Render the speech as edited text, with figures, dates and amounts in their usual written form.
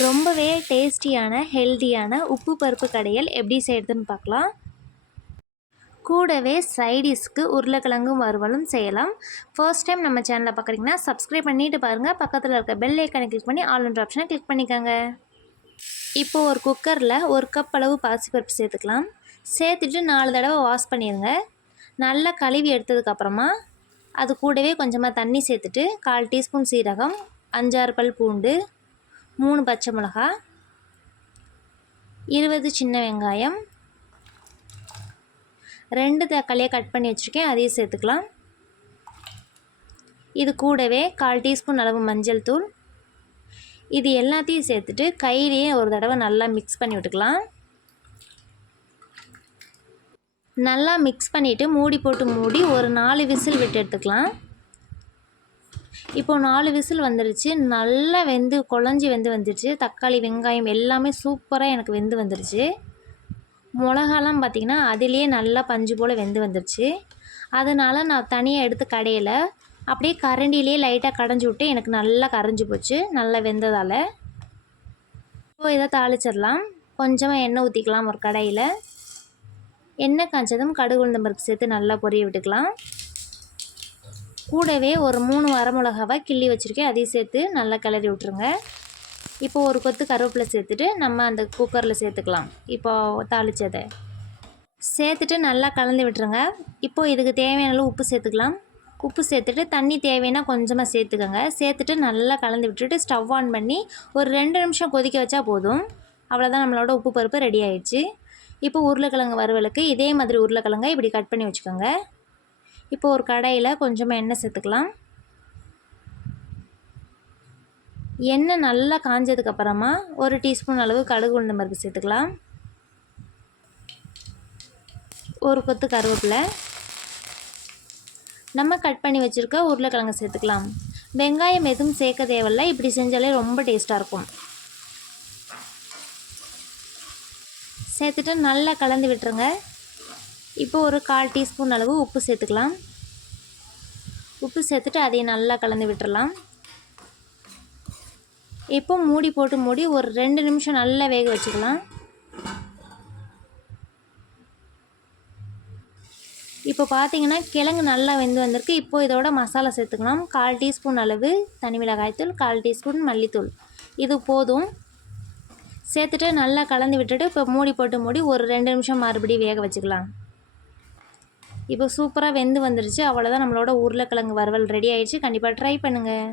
ரொம்பவே டேஸ்டியான ஹெல்தியான உப்பு பருப்பு கடையல் எப்படி செய்கிறதுன்னு பார்க்கலாம். கூடவே சைடிஷ்க்கு உருளைக்கிழங்கும் வறுவலும் செய்யலாம். ஃபர்ஸ்ட் டைம் நம்ம சேனலை பார்க்குறீங்கன்னா சப்ஸ்கிரைப் பண்ணிவிட்டு பாருங்கள். பக்கத்தில் இருக்க பெல் ஐக்கானை கிளிக் பண்ணி ஆல்ன்ற ஆப்ஷனை கிளிக் பண்ணிக்கோங்க. இப்போது ஒரு குக்கரில் 1 கப் அளவு பாசிப்பருப்பு சேர்த்துக்கலாம். சேர்த்துட்டு 4 தடவை வாஷ் பண்ணிடுங்க. நல்லா கழுவி எடுத்ததுக்கப்புறமா அது கூடவே கொஞ்சமாக தண்ணி சேர்த்துட்டு 1/4 டீஸ்பூன் சீரகம், 5-6 பல் பூண்டு, 3 பச்சை மிளகா, 20 சின்ன வெங்காயம், 2 தக்காளியை கட் பண்ணி வச்சுருக்கேன், அதையும் சேர்த்துக்கலாம். இது கூடவே 1/4 டீஸ்பூன் அளவு மஞ்சள் தூள். இது எல்லாத்தையும் சேர்த்துட்டு கையிலேயே ஒரு தடவை நல்லா மிக்ஸ் பண்ணி விட்டுக்கலாம். நல்லா மிக்ஸ் பண்ணிவிட்டு மூடி போட்டு மூடி ஒரு 4 விசில் விட்டு எடுத்துக்கலாம். இப்போது 4 விசில் வந்துடுச்சு. நல்லா குழஞ்சி வந்துடுச்சு. தக்காளி வெங்காயம் எல்லாமே சூப்பராக எனக்கு வந்துடுச்சு. மிளகாலாம் பார்த்திங்கன்னா அதிலே நல்லா பஞ்சு போல் வந்துடுச்சு. அதனால் நான் தனியாக எடுத்து கடையில் அப்படியே கரண்டிலே லைட்டாக கடைஞ்சி விட்டு எனக்கு நல்லா கரைஞ்சி போச்சு நல்லா வெந்ததால். இப்போ இதை தாளிச்சிடலாம். கொஞ்சமாக எண்ணெய் ஊற்றிக்கலாம். ஒரு கடாயில் எண்ணெய் காய்ச்சதும் கடுகு உளுந்தம் பருப்பு சேர்த்து நல்லா பொரிய விட்டுக்கலாம். கூடவே ஒரு 3 வரமிளகாவை கிள்ளி வச்சுருக்கேன், அதையும் சேர்த்து நல்லா கிளறி விட்டுருங்க. இப்போது ஒரு கொத்து கருவேப்பிலை சேர்த்துட்டு நம்ம அந்த குக்கரில் சேர்த்துக்கலாம். இப்போது தாளித்ததை சேர்த்துட்டு நல்லா கலந்து விட்டுருங்க. இப்போது இதுக்கு தேவையான அளவு உப்பு சேர்த்துக்கலாம். உப்பு சேர்த்துட்டு தண்ணி தேவைன்னா கொஞ்சமாக சேர்த்துக்கோங்க. சேர்த்துட்டு நல்லா கலந்து விட்டுட்டு ஸ்டவ் ஆன் பண்ணி ஒரு 2 நிமிஷம் கொதிக்க வச்சா போதும். அவ்வளோதான், நம்மளோட உப்பு பருப்பு ரெடி ஆயிடுச்சு. இப்போ உருளைக்கிழங்கு வறுவலுக்கு இதே மாதிரி உருளைக்கிழங்கை இப்படி கட் பண்ணி வச்சுக்கோங்க. இப்போ ஒரு கடாயில் கொஞ்சமாக எண்ணெய் சேர்த்துக்கலாம். எண்ணெய் நல்லா காஞ்சதுக்கப்புறமா 1 டீஸ்பூன் அளவு கடுகு உளுந்தம் பருப்பு சேர்த்துக்கலாம். ஒரு கொத்து கருவேப்பிலை, நம்ம கட் பண்ணி வச்சுருக்க உருளைக்கிழங்கு சேர்த்துக்கலாம். வெங்காயம் எதுவும் சேர்க்க தேவையில்லை, இப்படி செஞ்சாலே ரொம்ப டேஸ்ட்டாக இருக்கும். சேர்த்துட்டு நல்லா கலந்து விட்டுருங்க. இப்போ ஒரு 1/4 டீஸ்பூன் அளவு உப்பு சேர்த்துக்கலாம். உப்பு சேர்த்துட்டு அதையும் நல்லா கலந்து விட்டுறலாம். இப்போ மூடி போட்டு மூடி ஒரு 2 நிமிஷம் நல்லா வேக வச்சுக்கலாம். இப்போ பார்த்தீங்கன்னா கிழங்கு நல்லா வந்திருக்கு. இப்போது இதோட மசாலா சேர்த்துக்கலாம். 1/4 டீஸ்பூன் அளவு தனி மிளகாய்த்தூள், 1/4 டீஸ்பூன் மல்லித்தூள், இது போதும். சேர்த்துட்டு நல்லா கலந்து விட்டுட்டு இப்போ மூடி போட்டு மூடி ஒரு 2 நிமிஷம் மறுபடியும் வேக வச்சுக்கலாம். இப்போ சூப்பராக வந்துடுச்சு. அவ்வளோதான், நம்மளோட உருளைக்கிழங்கு வறுவல் ரெடி ஆயிடுச்சு. கண்டிப்பாக ட்ரை பண்ணுங்கள்.